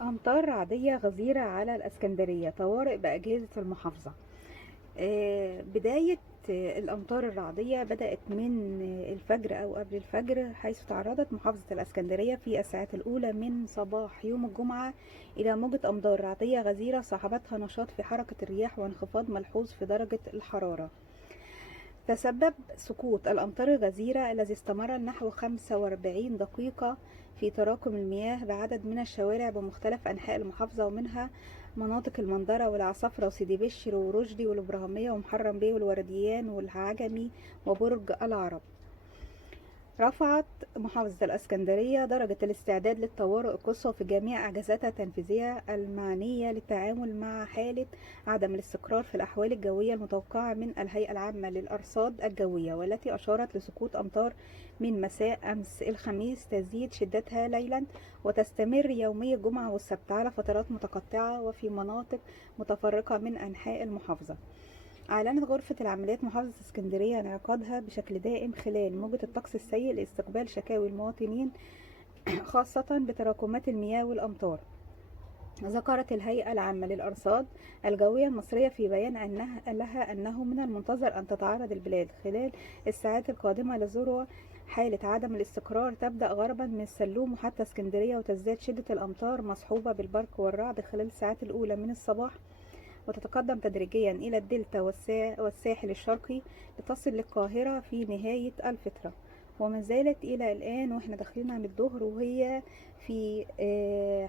أمطار رعدية غزيرة على الإسكندرية، طوارئ بأجهزة المحافظة. بداية الأمطار الرعدية بدأت من الفجر أو قبل الفجر، حيث تعرضت محافظة الإسكندرية في الساعات الأولى من صباح يوم الجمعة إلى موجة أمطار رعدية غزيرة صاحبتها نشاط في حركة الرياح وانخفاض ملحوظ في درجة الحرارة. تسبب سقوط الأمطار الغزيرة الذي استمر نحو 45 دقيقة في تراكم المياه بعدد من الشوارع بمختلف أنحاء المحافظة، ومنها مناطق المنظرة والعصافرة وسيدي بشر ورشدي والإبراهيمية ومحرم بيه والورديان والعجمي وبرج العرب. رفعت محافظة الإسكندرية درجة الاستعداد للطوارئ القصوى في جميع أجهزتها التنفيذية المعنية للتعامل مع حالة عدم الاستقرار في الأحوال الجوية المتوقعة من الهيئة العامة للأرصاد الجوية، والتي أشارت لسقوط أمطار من مساء أمس الخميس تزيد شدتها ليلا وتستمر يومي الجمعة والسبت على فترات متقطعة وفي مناطق متفرقة من أنحاء المحافظة. أعلنت غرفة العمليات محافظة اسكندرية انعقادها بشكل دائم خلال موجة الطقس السيء لاستقبال شكاوي المواطنين خاصة بتراكمات المياه والأمطار. ذكرت الهيئة العامة للأرصاد الجوية المصرية في بيان أنه من المنتظر أن تتعرض البلاد خلال الساعات القادمة لذروة حالة عدم الاستقرار تبدأ غربا من السلوم وحتى اسكندرية، وتزداد شدة الأمطار مصحوبة بالبرق والرعد خلال الساعات الأولى من الصباح، وتتقدم تدريجيا إلى الدلتا والساحل الشرقي لتصل للقاهرة في نهاية الفترة، وما زالت إلى الآن وإحنا داخلين على الظهر وهي في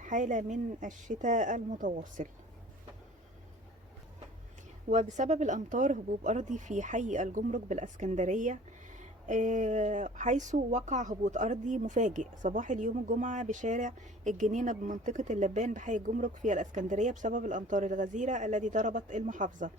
حالة من الشتاء المتواصل. وبسبب الأمطار هبوب أرضي في حي الجمرك بالإسكندرية، حيث وقع هبوط أرضي مفاجئ صباح اليوم الجمعة بشارع الجنينة بمنطقة اللبان بحي الجمرك في الإسكندرية بسبب الأمطار الغزيرة التي ضربت المحافظة.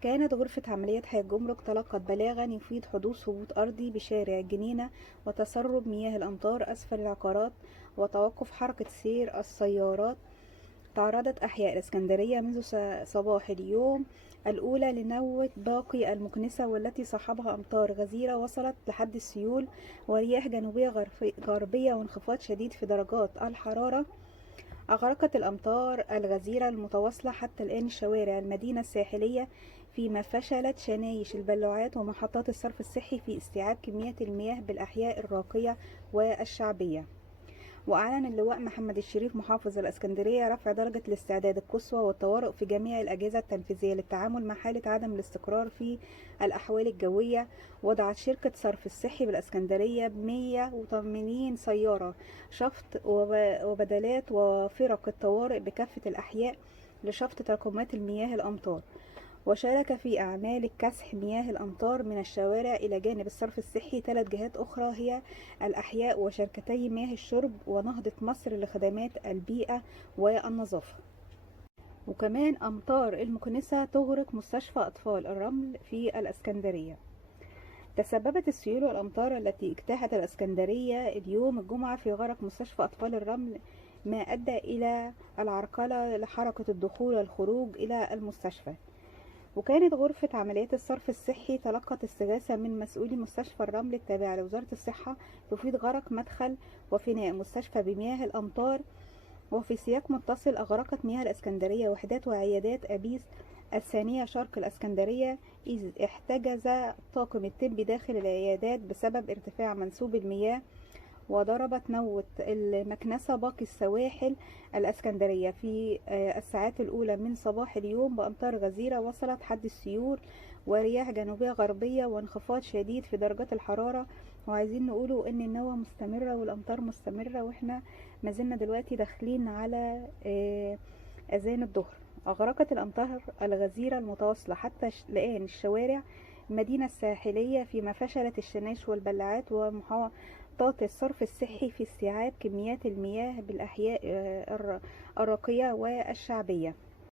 كانت غرفة عمليات حي الجمرك تلقت بلاغا يفيد حدوث هبوط أرضي بشارع الجنينة وتسرب مياه الأمطار أسفل العقارات وتوقف حركة سير السيارات. تعرضت أحياء الإسكندرية منذ صباح اليوم الأولى لنوة باقي المكنسة، والتي صاحبها أمطار غزيرة وصلت لحد السيول ورياح جنوبية غربية وانخفاض شديد في درجات الحرارة. أغرقت الأمطار الغزيرة المتواصلة حتى الآن شوارع المدينة الساحلية، فيما فشلت شنايش البلوعات ومحطات الصرف الصحي في استيعاب كميات المياه بالأحياء الراقية والشعبية. وأعلن اللواء محمد الشريف محافظ الإسكندرية رفع درجة الاستعداد القصوى والطوارئ في جميع الأجهزة التنفيذية للتعامل مع حالة عدم الاستقرار في الأحوال الجوية. وضعت شركة صرف الصحي بالإسكندرية 180 سيارة شفط وبدلات وفرق الطوارئ بكافة الأحياء لشفط تراكمات المياه الأمطار، وشارك في أعمال كسح مياه الأمطار من الشوارع إلى جانب الصرف الصحي 3 جهات أخرى هي الأحياء وشركتي مياه الشرب ونهضة مصر لخدمات البيئة والنظافة. وكمان أمطار المكنسة تغرق مستشفى أطفال الرمل في الإسكندرية. تسببت السيول والأمطار التي اجتاحت الإسكندرية اليوم الجمعة في غرق مستشفى أطفال الرمل، ما أدى إلى العرقلة لحركة الدخول والخروج إلى المستشفى. وكانت غرفة عمليات الصرف الصحي تلقت استغاثة من مسؤولي مستشفى الرمل التابع لوزارة الصحة تفيد غرق مدخل وفناء مستشفى بمياه الأمطار. وفي سياق متصل، أغرقت مياه الإسكندرية وحدات وعيادات أبيس الثانية شرق الإسكندرية، إذ احتجز الطاقم الطبي داخل العيادات بسبب ارتفاع منسوب المياه. وضربت نوة المكنسة باقي السواحل الإسكندرية في الساعات الأولى من صباح اليوم بأمطار غزيرة وصلت حد السيول ورياح جنوبية غربية وانخفاض شديد في درجات الحرارة. وعايزين نقوله إن النوة مستمرة والأمطار مستمرة، وإحنا ما زلنا دلوقتي داخلين على أذان الظهر. أغرقت الأمطار الغزيرة المتواصلة حتى الآن الشوارع المدينة الساحلية، فيما فشلت الشناش والبلاعات ومحطات الصرف الصحي في استيعاب كميات المياه بالأحياء الراقية والشعبية.